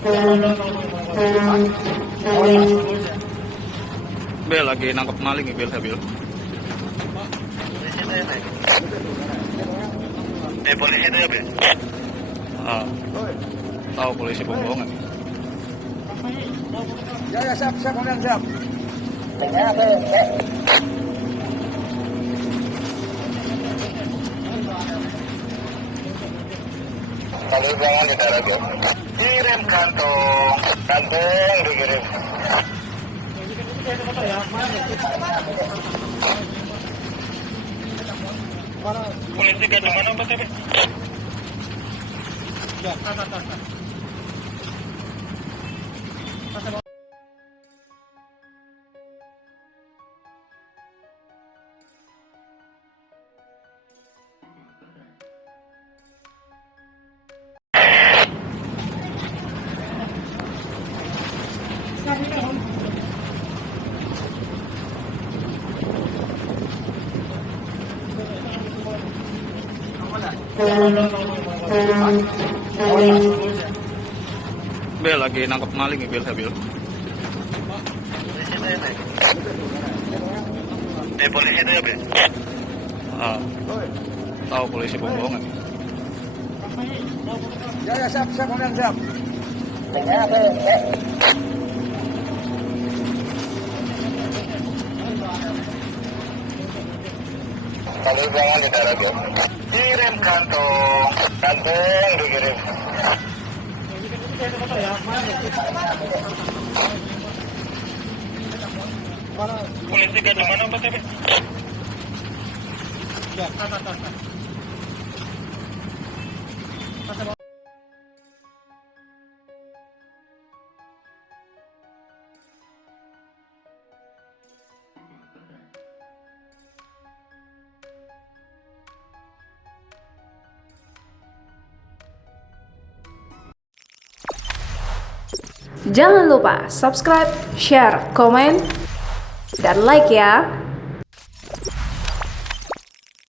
Bel lagi nangkep maling ya, Bel. Polisi itu ya, Bel? Ah, tahu polisi pembohongan. Ya, siap, kemudian siap. Kalau jangan di darat ya. Kirim kantong dikirim. Polisi kantong mana Pak Tebe? Bel lagi nangkep maling ya, Bel. Polisi itu ya, Bel? Ah, tahu polisi pembohongan. Ya, siap, kemudian siap. Kalau jangan di darat ya. Kirim kantong dikirim. Polisi kantong mana Pak Tebe? Jangan lupa subscribe, share, komen, dan like ya.